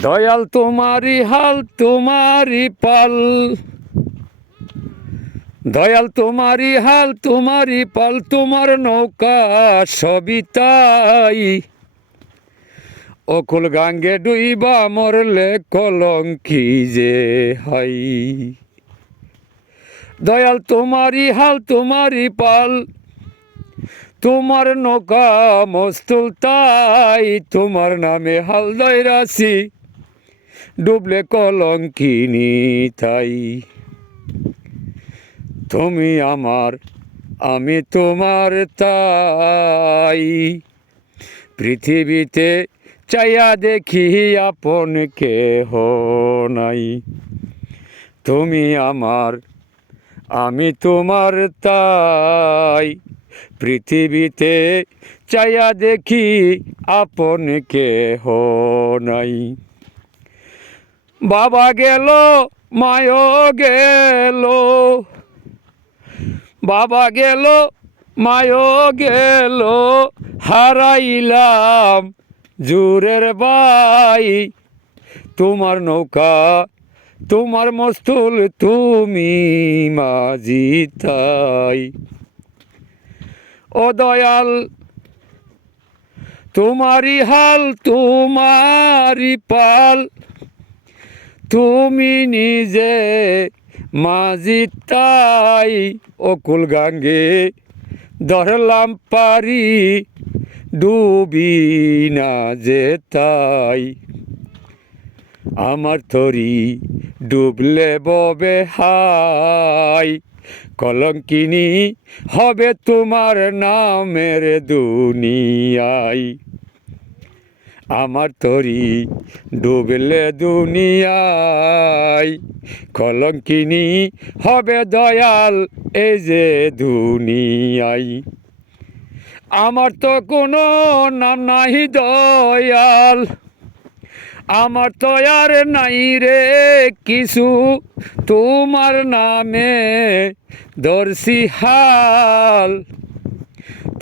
দয়াল তোমারি হাল তোমারি পাল, দয়াল তোমারি হাল তোমারি পাল, তোমার নৌকা সবিতাই। অকুল গাঙ্গে ডুইবা মরলে কলঙ্কি যে হাই। দয়াল তোমারি হাল তোমারি পাল, তোমার নৌকা মস্তুল তাই। তোমার নামে হাল দয়রাছি, ডুবলে কলঙ্কিনী তাই। তুমি আমার আমি তোমার তাই। পৃথিবীতে চাইয়া দেখি আপন কেহ নাই। তুমি আমার আমি তোমার তাই। পৃথিবীতে চাইয়া দেখি আপন কেহ নাই। বাবা গেল মায়ও গেল, বাবা গেল মায়ও গেল, হারাইলাম জুরের বাই। তোমার নৌকা তোমার মস্তুল, তুমি মাঝি তাই। ও দয়াল তোমারি হাল তোমারি পাল, তুমি নিজে মাঝি তাই। অকুল গাঙ্গে ধরলাম পারি, ডুবি না যে তাই। আমার তরি ডুবলে ববে হাই, কলঙ্কিনী হবে তোমার নামের দুনিয়ায়। আমার তরি ডুবলে দুনিয়ায়, কলঙ্কিনী হবে দয়াল এই যে দুনিয়ায়। আমার তো কোনো নাম নাহি দয়াল, আমার তো আর নাই রে কিছু, তোমার নামে দর্শি হাল।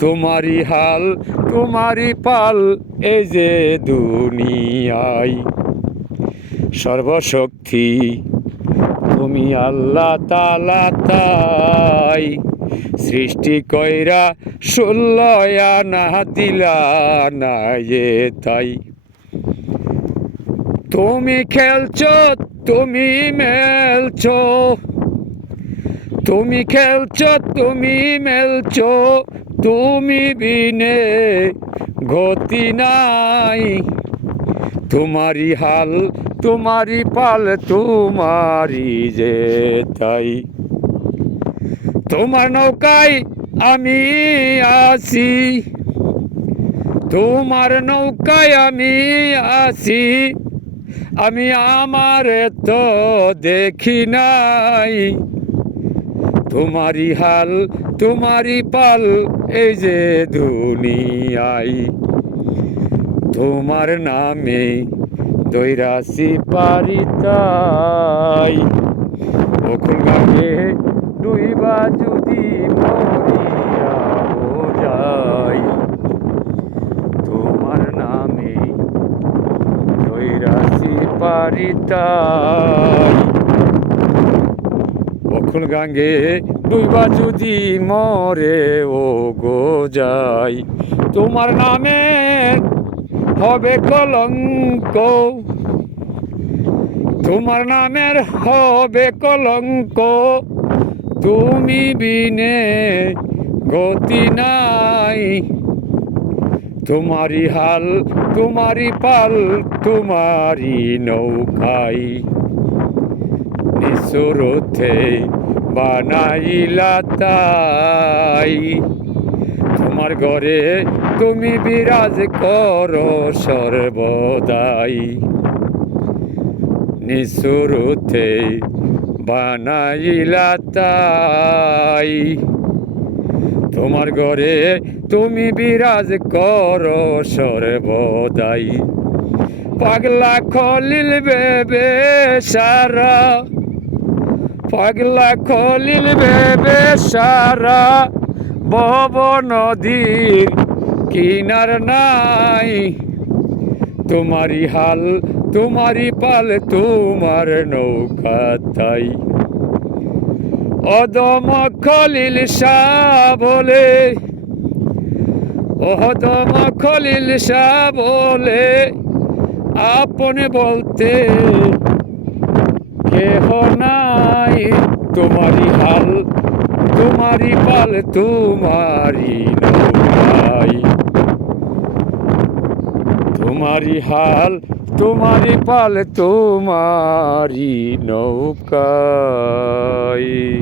তোমারি হাল তোমারি পাল এই যে দুনিয়ায়। সর্বশক্তি তুমি আল্লাহ তাআলা তাই। সৃষ্টি কইরা ষোলয়া না দিলা না এ তাই। তুমি খেলছো তুমি মেলছো, তুমি খেলছো তুমি মেলছো, তুমি বিনে গতি নাই। তোমারি হাল তোমারি পাল, তোমারি যে তাই। তোমার নৌকায় আমি আছি, তোমার নৌকায় আমি আছি। আমি আমার তো দেখি নাই, তোমারি হাল তোমারি পাল এই যে দুনিয়ায়। তোমার নামে দৈরাসি পারি তাই। অকুল গাঙ্গে ডুইবা যদি মরিয়া যাই, তোমার নামে দৈরাসি পারি তাই। অকুল গাঙ্গে ডুইবা যদি মরে ও গো যাই, তোমার নামে হবে কলঙ্ক, তোমার নামের হবে কলঙ্ক। তুমি বিনে গতি নাই, তোমারি হাল তোমারি পাল, তোমারি নৌকাই। নিঃস্বরতে বানাইলা তাই। তোমার ঘরে তুমি বিরাজ করো সর্বদাই। নিঃস্বরতে বানাইলা তাই। তোমার ঘরে তুমি বিরাজ করো সর্বদাই। পাগলা খলিল বেবে সারা, পাগলা খলিল বেবে সারা, ভব নদীর কিনার নাই। তোমারি হাল তোমারই পাল তোমার নৌকা তাই অদম খলিল শাহ বলে অদম খলিল শাহ বলে আপনে বলতে কেহ নাই তোমারই হাল তোমারই পাল তোমারই নৌকাই তোমারই হাল তোমারই পাল তোমারই নৌকাই